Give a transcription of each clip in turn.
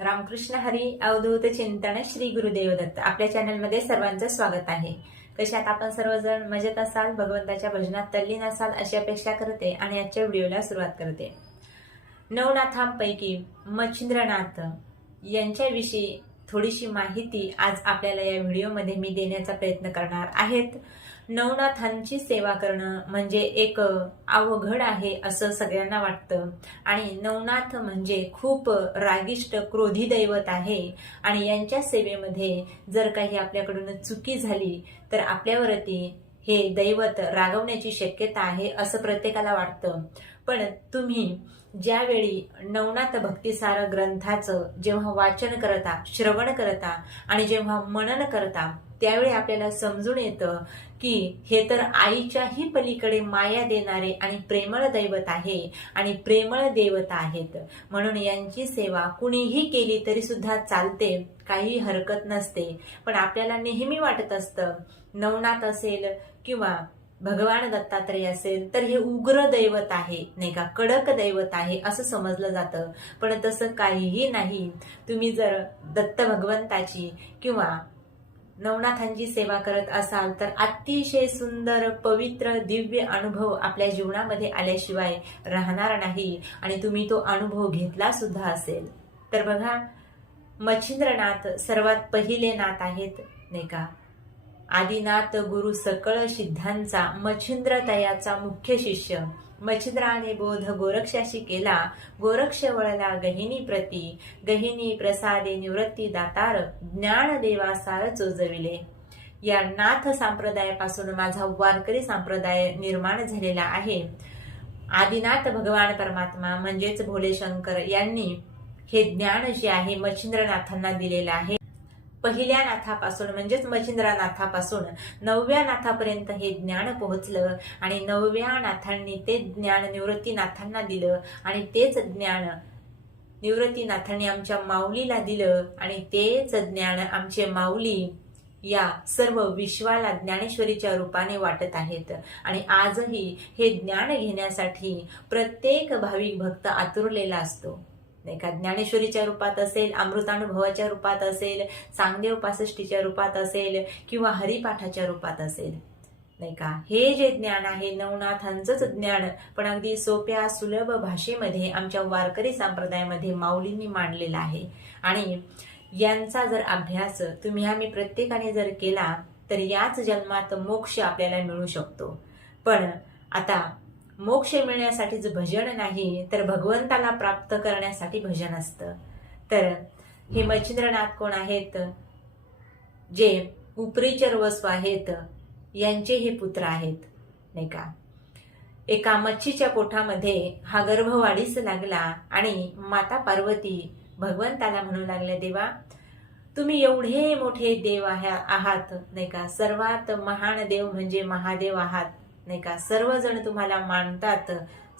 रामकृष्ण हरी अवधूत चिंतन श्री गुरुदेव दत्त आपल्या चॅनलमध्ये सर्वांचं स्वागत आहे. कशात आपण सर्वजण? मजेत असाल? भगवंताच्या भजनात तल्लीन असाल? अशी अपेक्षा करते आणि आजच्या व्हिडिओला सुरुवात करते. नवनाथांपैकी मच्छिंद्रनाथ यांच्याविषयी थोडीशी माहिती आज आपल्याला या व्हिडिओमध्ये मी देण्याचा प्रयत्न करणार आहेत. नवनाथांची सेवा करणं म्हणजे एक अवघड आहे असं सगळ्यांना वाटतं. आणि नवनाथ म्हणजे खूप रागिष्ट क्रोधी दैवत आहे. आणि यांच्या सेवेमध्ये जर काही आपल्याकडून चुकी झाली तर आपल्यावरती हे दैवत रागवण्याची शक्यता आहे असं प्रत्येकाला वाटतं. पण तुम्ही ज्यावेळी नवनाथ भक्तिसार ग्रंथाचं जेव्हा वाचन करता श्रवण करता आणि जेव्हा मनन करता त्यावेळी आपल्याला समजून येतं की हे तर आईच्याही पलीकडे माया देणारे आणि प्रेमळ दैवत आहे आणि प्रेमळ देवता आहेत. म्हणून यांची सेवा कुणीही केली तरी सुद्धा चालते काही हरकत नसते. पण आपल्याला नेहमी वाटत असतं नवनाथ असेल किंवा भगवान दत्तात्रय असेल तर हे उग्र दैवत आहे नाही का? कडक दैवत आहे असं समजलं जातं. पण तसं काहीही नाही. तुम्ही जर दत्त भगवंताची किंवा नवनाथांची सेवा करत असाल तर अतिशय सुंदर पवित्र दिव्य अनुभव आपल्या जीवनामध्ये आल्याशिवाय राहणार नाही आणि तुम्ही तो अनुभव घेतला सुद्धा असेल. तर बघा मच्छिंद्रनाथ सर्वात पहिले नाथ आहेत नाही का? आदिनाथ गुरु सकळ सिद्धांचा मच्छिंद्र तयाचा मुख्य शिष्य. मच्छिंद्राने बोध गोरक्षाशी केला. गोरक्ष वळला गहिनी प्रती. गहिनी प्रसादे निवृत्ती दातार. ज्ञान देवासार चोजविले. या नाथ संप्रदायापासून माझा वारकरी संप्रदाय निर्माण झालेला आहे. आदिनाथ भगवान परमात्मा म्हणजेच भोले शंकर यांनी हे ज्ञान जे आहे मच्छिंद्रनाथांना दिलेलं आहे. पहिल्या नाथापासून म्हणजेच मच्छिंद्रनाथापासून नवव्या नाथापर्यंत हे ज्ञान पोहोचलं आणि नवव्या नाथांनी ते ज्ञान निवृत्तीनाथांना दिलं आणि तेच ज्ञान निवृत्तीनाथांनी आमच्या माऊलीला दिलं आणि तेच ज्ञान आमचे माऊली या सर्व विश्वाला ज्ञानेश्वरीच्या रूपाने वाटत आहेत. आणि आजही हे ज्ञान घेण्यासाठी प्रत्येक भाविक भक्त आतुरलेला असतो. नाही का? ज्ञानेश्वरीच्या रूपात असेल अमृतानुभवाच्या रूपात असेल चांगदेव पासष्टीच्या रूपात असेल किंवा हरिपाठाच्या रूपात असेल. नाही का? हे जे ज्ञान आहे नवनाथांचंच ज्ञान पण अगदी सोप्या सुलभ भाषेमध्ये आमच्या वारकरी संप्रदायामध्ये माऊलींनी मांडलेलं आहे. आणि यांचा जर अभ्यास तुम्ही आम्ही प्रत्येकाने जर केला तर याच जन्मात मोक्ष आपल्याला मिळू शकतो. पण आता मोक्ष मिळण्यासाठीच भजन नाही तर भगवंताला प्राप्त करण्यासाठी भजन असतं. तर हे मच्छिंद्रनाथ कोण आहेत? जे उपरीचर वस्व आहेत यांचे हे पुत्र आहेत नाही का? एका मच्छीच्या पोठामध्ये हा गर्भवाढीस लागला आणि माता पार्वती भगवंताला म्हणू लागल्या देवा तुम्ही एवढे मोठे देव आहात नाही का? सर्वात महान देव म्हणजे महादेव आहात. नाही का? सर्वजण तुम्हाला मानतात.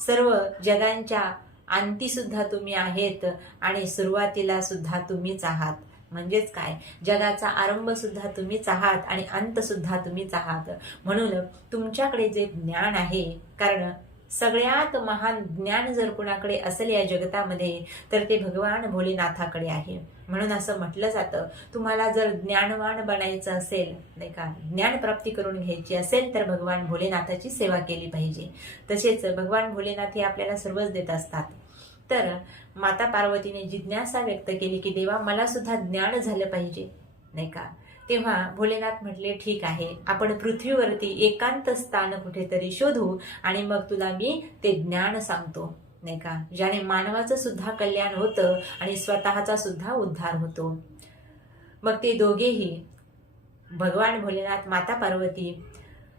सर्व जगांच्या अंती सुद्धा तुम्ही आहेत आणि सुरुवातीला सुद्धा तुम्हीच आहात. म्हणजेच काय? जगाचा आरंभ सुद्धा तुम्हीच आहात आणि अंत सुद्धा तुम्हीच आहात. म्हणून तुमच्याकडे जे ज्ञान आहे कारण सगळ्यात महान ज्ञान जर कुणाकडे असेल या जगतामध्ये तर ते भगवान भोलेनाथाकडे आहे. म्हणून असं म्हटलं जातं तुम्हाला जर ज्ञानवान बनायचं असेल नाही का ज्ञान प्राप्ती करून घ्यायची असेल तर भगवान भोलेनाथाची सेवा केली पाहिजे. तसेच भगवान भोलेनाथ हे आपल्याला सर्वच देत असतात. तर माता पार्वतीने जिज्ञासा व्यक्त केली की देवा मला सुद्धा ज्ञान झालं पाहिजे नाही का? तेव्हा भोलेनाथ म्हटले ठीक आहे आपण पृथ्वीवरती एकांत स्थान कुठेतरी शोधू आणि मग तुला मी ते ज्ञान सांगतो. नाही का? ज्याने मानवाचं सुद्धा कल्याण होतं आणि स्वतःचा सुद्धा उद्धार होतो. मग ते दोघेही भगवान भोलेनाथ माता पार्वती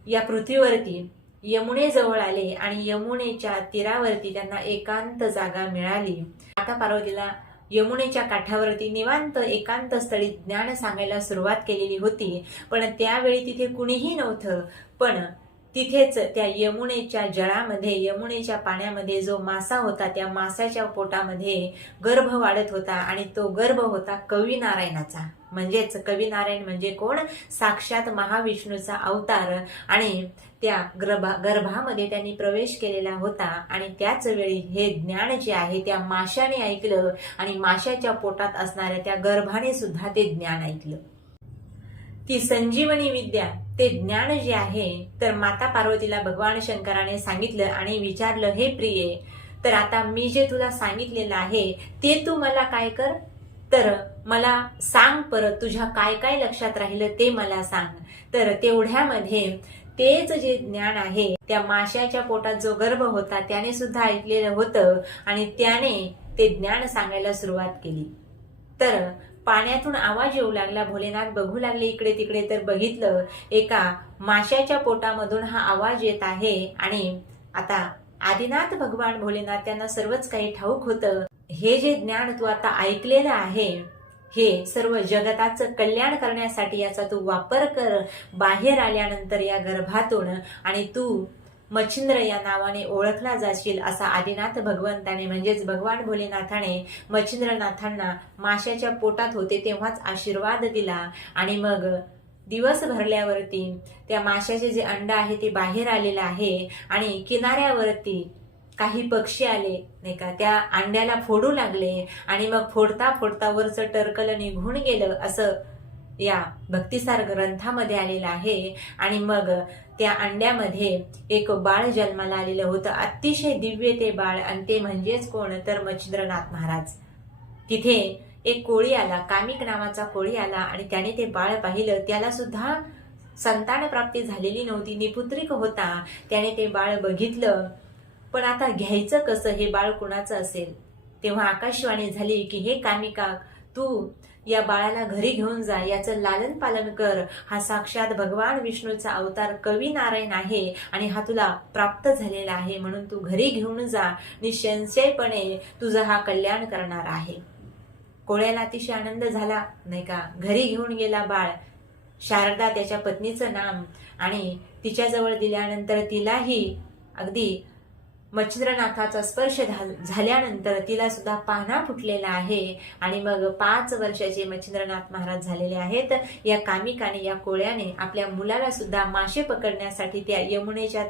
या पृथ्वीवरती यमुनेजवळ आले आणि यमुनेच्या तीरावरती त्यांना एकांत जागा मिळाली. माता पार्वतीला यमुनेच्या काठावरती निवांत एकांत स्थळी ज्ञान सांगायला सुरुवात केलेली होती. पण त्यावेळी तिथे कुणीही नव्हतं. पण तिथेच त्या यमुनेच्या जळामध्ये यमुनेच्या पाण्यामध्ये जो मासा होता त्या मासाच्या पोटामध्ये गर्भ वाढत होता आणि तो गर्भ होता कवी नारायणाचा. म्हणजेच कवी नारायण म्हणजे कोण? साक्षात महाविष्णूचा अवतार. आणि त्या गर्भा गर्भामध्ये त्यांनी प्रवेश केलेला होता. आणि त्याच वेळी हे ज्ञान जे आहे त्या माशाने ऐकलं. आणि माशाच्या पोटात असणाऱ्या त्या गर्भाने सुद्धा ते ज्ञान ऐकलं. ती संजीवनी विद्या ते ज्ञान जे आहे तर माता पार्वतीला भगवान शंकराने सांगितलं आणि विचारलं हे प्रिये तर आता मी जे तुला सांगितलेलं आहे ते तू मला काय कर? तर मला सांग परत तुझ्या काय काय लक्षात राहिलं ते मला सांग. तर तेवढ्यामध्ये तेच जे ज्ञान आहे त्या माशाच्या पोटात जो गर्भ होता त्याने सुद्धा ऐकलेलं होतं आणि त्याने ते ज्ञान सांगायला सुरुवात केली. तर पाण्यातून आवाज येऊ लागला भोलेनाथ बघू लागले इकडे तिकडे तर बघितलं एका माशाच्या पोटामधून हा आवाज येत आहे आणि आता आदिनाथ भगवान भोलेनाथ त्यांना सर्वच काही ठाऊक होतं. हे जे ज्ञान तू आता ऐकलेलं आहे हे सर्व जगताचं कल्याण करण्यासाठी याचा तू वापर कर. बाहेर आल्यानंतर या गर्भातून आणि तू मच्छिंद्र या नावाने ओळखला जाशील असा आदिनाथ भगवंताने म्हणजेच भगवान भोलेनाथाने मच्छिंद्रनाथांना माशाच्या पोटात होते तेव्हाच आशीर्वाद दिला. आणि मग दिवस भरल्यावरती त्या माशाचे जे अंड आहे ते बाहेर आलेलं आहे आणि किनाऱ्यावरती काही पक्षी आले नाही का? त्या अंड्याला फोडू लागले आणि मग फोडता फोडता वरचं टरकल निघून गेलं असं या भक्तिसार ग्रंथामध्ये आलेलं आहे. आणि मग त्या अंड्यामध्ये एक बाळ जन्माला आलेलं होतं. अतिशय दिव्य ते बाळ आणि ते म्हणजेच कोण? तर मच्छिंद्रनाथ महाराज. तिथे एक कोळी आला कामिक नावाचा कोळी आला आणि त्याने ते बाळ पाहिलं. त्याला सुद्धा संतान प्राप्ती झालेली नव्हती. निपुत्रिक होता. त्याने ते बाळ बघितलं. पण आता घ्यायचं कसं हे बाळ कुणाचं असेल? तेव्हा आकाशवाणी झाली की हे कामिका तू या बाळाला घरी घेऊन जा. याचं लालन पालन कर. हा साक्षात भगवान विष्णूचा अवतार कवी नारायण आहे आणि हा तुला प्राप्त झालेला आहे. म्हणून तू घरी घेऊन जा. निसंशयपणे तुझं हा कल्याण करणार आहे. कोळ्याला अतिशय आनंद झाला. नाही का? घरी घेऊन गेला बाळ. शारदा त्याच्या पत्नीचं नाम आणि तिच्याजवळ दिल्यानंतर तिलाही अगदी मच्छिंद्रनाथाचा स्पर्श झा- झाल्यानंतर तिला सुद्धा पाना फुटलेला आहे. आणि मग पाच वर्षाचे मच्छिंद्रनाथ महाराज झालेले आहेत. या कामिकाने या कोळ्याने आपल्या मुलाला सुद्धा मासे पकडण्यासाठी त्या यमुनेच्या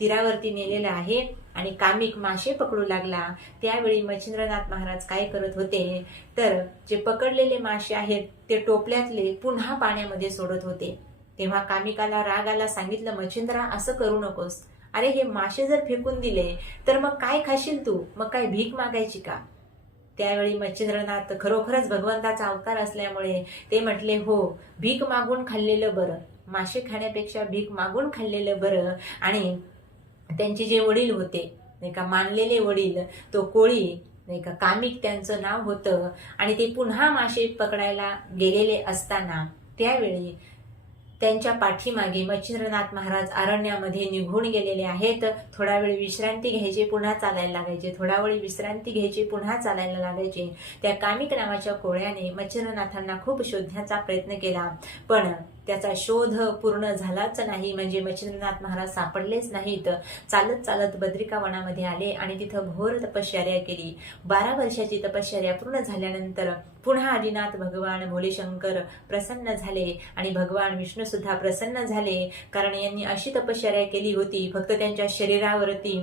तीरावरती नेलेलं आहे. आणि कामिक मासे पकडू लागला. त्यावेळी मच्छिंद्रनाथ महाराज काय करत होते? तर जे पकडलेले मासे आहेत ते टोपल्यातले पुन्हा पाण्यामध्ये सोडत होते. तेव्हा कामिकाला राग आला सांगितलं मच्छिंद्रा असं करू नकोस. अरे हे मासे जर फेकून दिले तर मग काय खाशील तू? मग काय भीक मागायची का? त्यावेळी मच्छिंद्रनाथ खरोखरच भगवंताचा अवतार असल्यामुळे ते म्हटले हो भीक मागून खाल्लेलं बरं. मासे खाण्यापेक्षा भीक मागून खाल्लेलं बरं. आणि त्यांचे जे वडील होते नाही का मानलेले वडील तो कोळी नाही का कामिक त्यांचं नाव होतं. आणि ते पुन्हा मासे पकडायला गेलेले असताना त्यावेळी त्यांच्या पाठीमागे मच्छिंद्रनाथ महाराज अरण्यामध्ये निघून गेलेले आहेत. थोडा वेळ विश्रांती घ्यायची पुन्हा चालायला लागायचे. थोडा वेळ विश्रांती घ्यायची पुन्हा चालायला लागायचे. त्या कामिक नावाच्या कोळ्याने मच्छिंद्रनाथांना खूप शोधण्याचा प्रयत्न केला. पण त्याचा शोध पूर्ण झालाच नाही. म्हणजे मच्छिंद्रनाथ महाराज सापडलेच नाहीत. चालत चालत बद्रिका वनामध्ये आले आणि तिथं घोर तपश्चर्या केली. बारा वर्षाची तपश्चर्या पूर्ण झाल्यानंतर पुन्हा आदिनाथ भगवान भोलेशंकर प्रसन्न झाले आणि भगवान विष्णू सुद्धा प्रसन्न झाले. कारण यांनी अशी तपश्चर्या केली होती. फक्त त्यांच्या शरीरावरती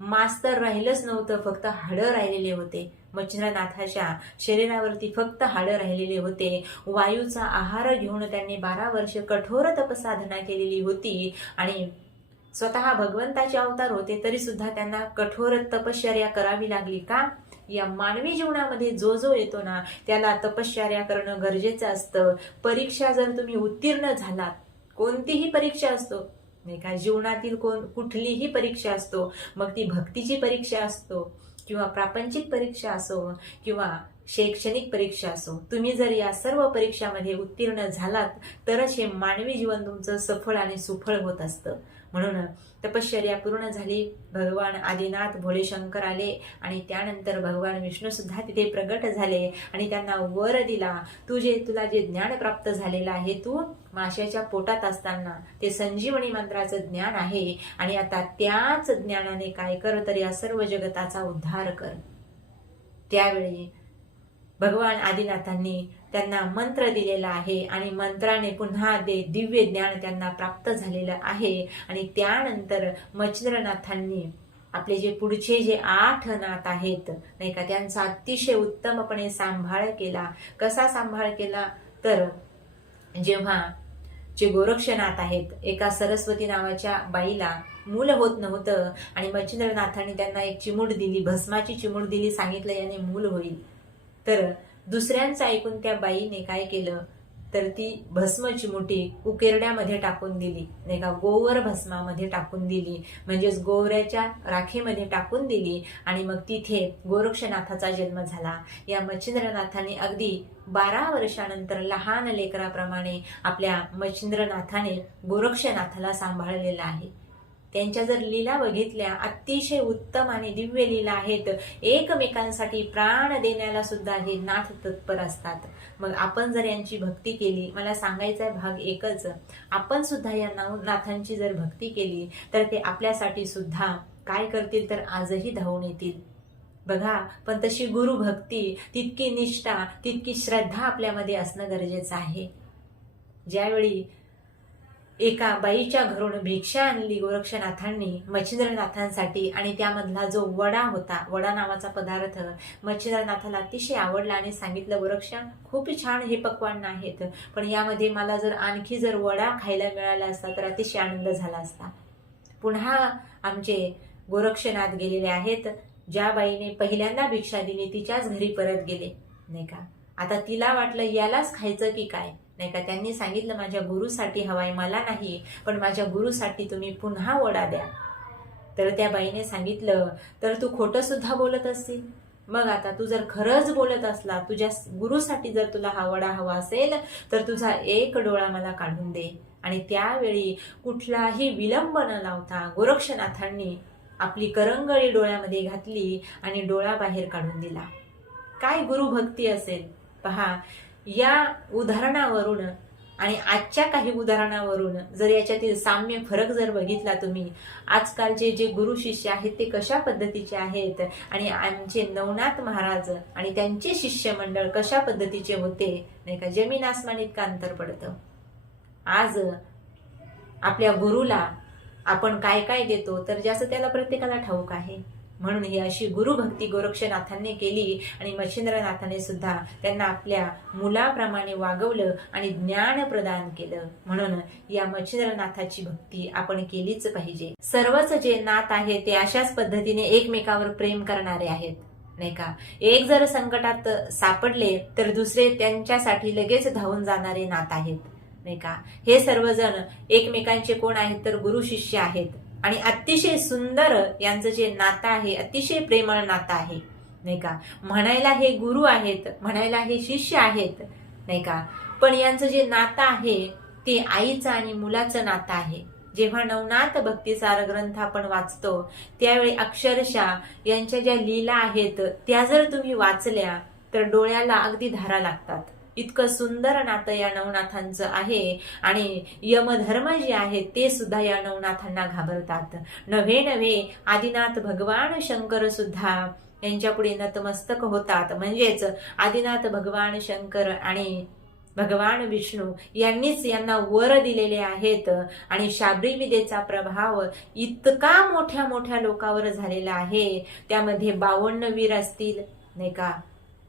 मांस तर राहिलंच नव्हतं फक्त हाडं राहिलेले होते. मच्छिंद्रनाथाच्या शरीरावरती फक्त हाडं राहिलेले होते. वायूचा आहार घेऊन त्यांनी बारा वर्ष कठोर तपसाधना केलेली होती आणि स्वतः भगवंताचे अवतार होते तरी सुद्धा त्यांना कठोर तपश्चर्या करावी लागली का? या मानवी जीवनामध्ये जो जो येतो ना त्याला तपश्चर्या करणं गरजेचं असतं. परीक्षा जर तुम्ही उत्तीर्ण झालात कोणतीही परीक्षा असतो म्हणजे नाही का जीवनातील कोण कुठलीही परीक्षा असतो मग ती भक्तीची परीक्षा असतो किंवा प्रापंचिक परीक्षा असो किंवा शैक्षणिक परीक्षा असो तुम्ही जर या सर्व परीक्षामध्ये उत्तीर्ण झालात तरच हे मानवी जीवन तुमचं सफळ आणि सुफळ होत असतं. म्हणून तपश्चर्या पूर्ण झाली. भगवान आदिनाथ भोलेशंकर आले आणि त्यानंतर भगवान विष्णू सुद्धा तिथे प्रगट झाले आणि त्यांना वर दिला. तू जे तुला जे ज्ञान प्राप्त झालेलं आहे तू माशाच्या पोटात असताना ते संजीवनी मंत्राचं ज्ञान आहे आणि आता त्याच ज्ञानाने काय कर तर या सर्व जगताचा उद्धार कर. त्यावेळी भगवान आदिनाथांनी त्यांना मंत्र दिलेला आहे आणि मंत्राने पुन्हा ते दिव्य ज्ञान त्यांना प्राप्त झालेलं आहे. आणि त्यानंतर मच्छिंद्रनाथांनी आपले जे पुढचे जे आठ नाथ आहेत नाही का त्यांचा अतिशय उत्तमपणे सांभाळ केला. कसा सांभाळ केला? तर जेव्हा जे गोरक्षनाथ आहेत एका सरस्वती नावाच्या बाईला मूल होत नव्हतं आणि मच्छिंद्रनाथांनी त्यांना एक चिमूट दिली भस्माची चिमूट दिली सांगितलं याने मूल होईल. तर दुसऱ्यांचं ऐकून त्या बाईने काय केलं? तर ती भस्म चिमुटी उकेरड्यामध्ये टाकून दिली. नाही का गोवर भस्मामध्ये टाकून दिली. म्हणजेच गोवऱ्याच्या राखेमध्ये टाकून दिली. आणि मग तिथे गोरक्षनाथाचा जन्म झाला. या मच्छिंद्रनाथाने अगदी बारा वर्षानंतर लहान लेकराप्रमाणे आपल्या मच्छिंद्रनाथाने गोरक्षनाथाला सांभाळलेलं आहे. त्यांच्या जर लीला बघितल्या अतिशय उत्तम आणि दिव्य लीला आहेत एकमेकांसाठी प्राण देण्याला सुद्धा हे नाथ तत्पर असतात. मग आपण जर यांची भक्ती केली मला सांगायचा भाग एकच आपण सुद्धा या नाथांची जर भक्ती केली तर ते आपल्यासाठी सुद्धा काय करतील तर आजही धावून येतील. बघा पण तशी गुरु भक्ती तितकी निष्ठा तितकी श्रद्धा आपल्यामध्ये असणं गरजेचं आहे. ज्यावेळी एका बाईच्या घरून भिक्षा आणली गोरक्षनाथांनी मच्छिंद्रनाथांसाठी आणि त्यामधला जो वडा होता वडा नावाचा पदार्थ मच्छिंद्रनाथाला अतिशय आवडला आणि सांगितलं गोरक्ष खूप छान हे पक्वान आहेत पण यामध्ये मला जर आणखी जर वडा खायला मिळाला असता तर अतिशय आनंद झाला असता. पुन्हा आमचे गोरक्षनाथ गेलेले आहेत ज्या बाईने पहिल्यांदा भिक्षा दिली तिच्याच घरी परत गेले. नाही का? आता तिला वाटलं यालाच खायचं की काय? नाही का? त्यांनी सांगितलं माझ्या गुरुसाठी हवाय मला नाही पण माझ्या गुरुसाठी तुम्ही पुन्हा वडा द्या. तर त्या बाईने सांगितलं तर तू खोटं सुद्धा बोलत असतील मग आता तू जर खरंच बोलत असला तुझ्या गुरुसाठी जर तुला हा वडा हवा असेल तर तुझा एक डोळा मला काढून दे. आणि त्यावेळी कुठलाही विलंब न लावता गोरक्षनाथांनी आपली करंगळी डोळ्यामध्ये घातली आणि डोळा बाहेर काढून दिला. काय गुरुभक्ती असेल. पहा या उदाहरणावरून आणि आजच्या काही उदाहरणावरून जर याच्यातील साम्य फरक जर बघितला तुम्ही आजकालचे जे गुरु शिष्य आहेत ते कशा पद्धतीचे आहेत आणि आमचे नवनाथ महाराज आणि त्यांचे शिष्यमंडळ कशा पद्धतीचे होते नाही का? जमीन आसमान इतकं अंतर पडतं. आज आपल्या गुरुला आपण काय काय देतो तर जास्त त्याला प्रत्येकाला ठाऊक आहे. म्हणून ही अशी गुरुभक्ती गोरक्षनाथांनी केली आणि मच्छिंद्रनाथाने सुद्धा त्यांना आपल्या मुलाप्रमाणे वागवलं आणि ज्ञान प्रदान केलं. म्हणून या मच्छिंद्रनाथाची भक्ती आपण केलीच पाहिजे. सर्वच जे नाथ आहे ते अशाच पद्धतीने एकमेकावर प्रेम करणारे आहेत नाही का? एक जर संकटात सापडले तर दुसरे त्यांच्यासाठी लगेच धावून जाणारे नात आहेत नाही का? हे सर्वजण एकमेकांचे कोण आहेत तर गुरु शिष्य आहेत. आणि अतिशय सुंदर यांचं जे नातं आहे अतिशय प्रेमळ नातं आहे नाही का? म्हणायला हे गुरु आहेत म्हणायला हे शिष्य आहेत नाही का? पण यांचं जे नातं आहे ते आईचं आणि मुलाचं नातं आहे. जेव्हा नवनाथ भक्तीसार ग्रंथ आपण वाचतो त्यावेळी अक्षरशः यांच्या ज्या लीला आहेत त्या जर तुम्ही वाचल्या तर डोळ्याला अगदी धारा लागतात. इतकं सुंदर नातं या नवनाथांचं आहे. आणि यमधर्म जे आहेत ते सुद्धा या नवनाथांना घाबरतात. नव्हे नव्हे आदिनाथ भगवान शंकर सुद्धा यांच्यापुढे नतमस्तक होतात. म्हणजेच आदिनाथ भगवान शंकर आणि भगवान विष्णू यांनीच यांना वर दिलेले आहेत. आणि शाबरी विदेचा प्रभाव इतका मोठ्या मोठ्या लोकांवर झालेला आहे. त्यामध्ये बावन्न वीर असतील नाही का?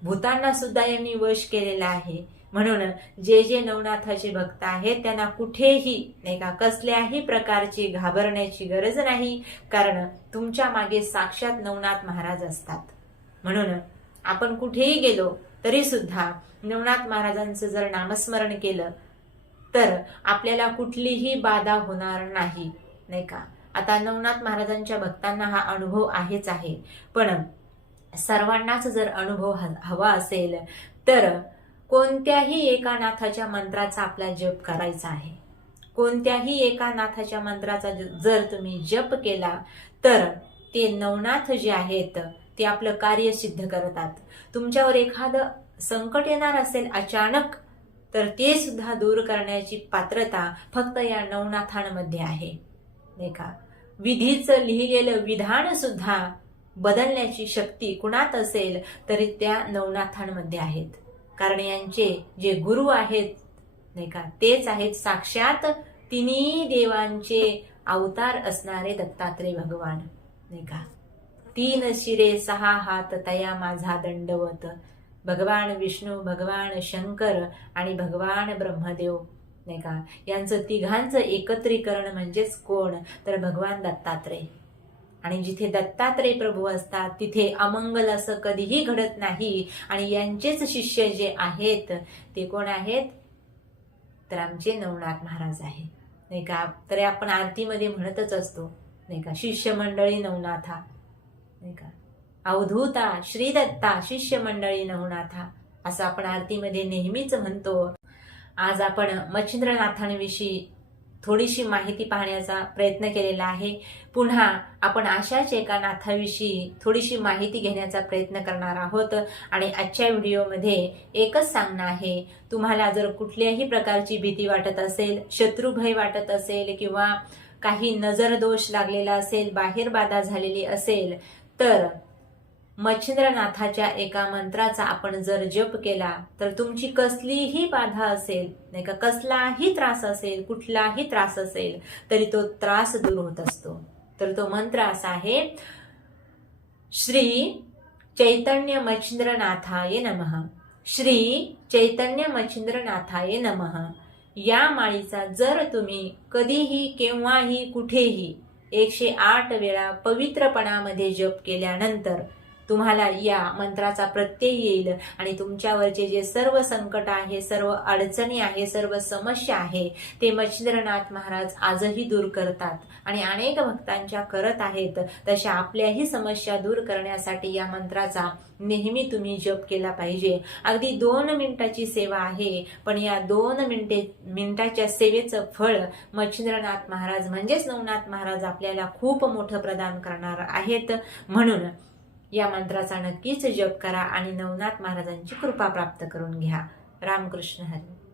भूतांना सुद्धा यांनी वश केलेला आहे. म्हणून जे जे नवनाथाचे भक्त आहेत त्यांना कुठेही नाही का कसल्याही प्रकारची घाबरण्याची गरज नाही. कारण तुमच्या मागे साक्षात नवनाथ महाराज असतात. म्हणून आपण कुठेही गेलो तरी सुद्धा नवनाथ महाराजांचं जर नामस्मरण केलं तर आपल्याला कुठलीही बाधा होणार नाही नाही का? आता नवनाथ महाराजांच्या भक्तांना हा अनुभव आहेच आहे. पण सर्वांनाच जर अनुभव ह- हवा असेल तर कोणत्याही एका नाथाच्या मंत्राचा आपला जप करायचा आहे. कोणत्याही एका नाथाच्या मंत्राचा ज- जर तुम्ही जप केला तर ते नवनाथ जे आहेत ते आपलं कार्य सिद्ध करतात. तुमच्यावर एखादं संकट येणार असेल अचानक तर ते सुद्धा दूर करण्याची पात्रता फक्त या नवनाथांमध्ये आहे. नाही का? विधीचं लिहिलेलं विधान सुद्धा बदलण्याची शक्ती कुणात असेल तरी त्या नवनाथांमध्ये आहेत. कारण यांचे जे गुरु आहेत नाही का तेच आहेत. साक्षात तिन्ही देवांचे अवतार असणारे दत्तात्रय भगवान नाही का. तीन शिरे सहा हात तया माझा दंडवत. भगवान विष्णू भगवान शंकर आणि भगवान ब्रह्मदेव नाही का. यांचं तिघांचं एकत्रीकरण म्हणजेच कोण? तर भगवान दत्तात्रय. आणि जिथे दत्तात्रय प्रभू असतात तिथे अमंगल असं कधीही घडत नाही. आणि यांचेच शिष्य जे आहेत ते कोण आहेत? तर आमचे नवनाथ महाराज आहे नाही का? तर आपण आरतीमध्ये म्हणतच असतो. नाही का? शिष्य मंडळी नवनाथा. नाही का? अवधूता श्री दत्ता शिष्य मंडळी नवनाथा. असं आपण आरतीमध्ये नेहमीच म्हणतो. आज आपण मच्छिंद्रनाथांविषयी थोडीशी माहिती पाहण्याचा प्रयत्न केलेला आहे. पुन्हा आपण अशाच एका नाथाविषयी थोडीशी माहिती घेण्याचा प्रयत्न करणार आहोत. आणि आजच्या व्हिडिओमध्ये एकच सांगणं आहे. तुम्हाला जर कुठल्याही प्रकारची भीती वाटत असेल शत्रुभय वाटत असेल किंवा काही नजर दोष लागलेला असेल बाहेर बाधा झालेली असेल तर मच्छिंद्रनाथाच्या एका मंत्राचा आपण जर जप केला तर तुमची कसलीही बाधा असेल नाही का कसलाही त्रास असेल कुठलाही त्रास असेल तरी तो त्रास दूर होत असतो. तर तो मंत्र असा आहे श्री चैतन्य मच्छिंद्रनाथाय नमः. श्री चैतन्य मच्छिंद्रनाथाय नमः. या माळीचा जर तुम्ही कधीही केव्हाही कुठेही एकशे आठ वेळा पवित्रपणामध्ये जप केल्यानंतर तुम्हाला या मंत्राचा प्रत्यय येईल आणि तुमच्यावरचे जे सर्व संकट आहे सर्व अडचणी आहे सर्व समस्या आहे ते मच्छिंद्रनाथ महाराज आजही दूर करतात. आणि अनेक भक्तांच्या करत आहेत तशा आपल्याही समस्या दूर करण्यासाठी या मंत्राचा नेहमी तुम्ही जप केला पाहिजे. अगदी दोन मिनिटाची सेवा आहे पण या दोन मिनिटे मिनिटाच्या सेवेचं फळ मच्छिंद्रनाथ महाराज म्हणजेच नवनाथ महाराज आपल्याला खूप मोठं प्रदान करणार आहेत. म्हणून या मंत्राचा नक्कीच जप करा आणि नवनाथ महाराजांची कृपा प्राप्त करून घ्या. रामकृष्ण हरी.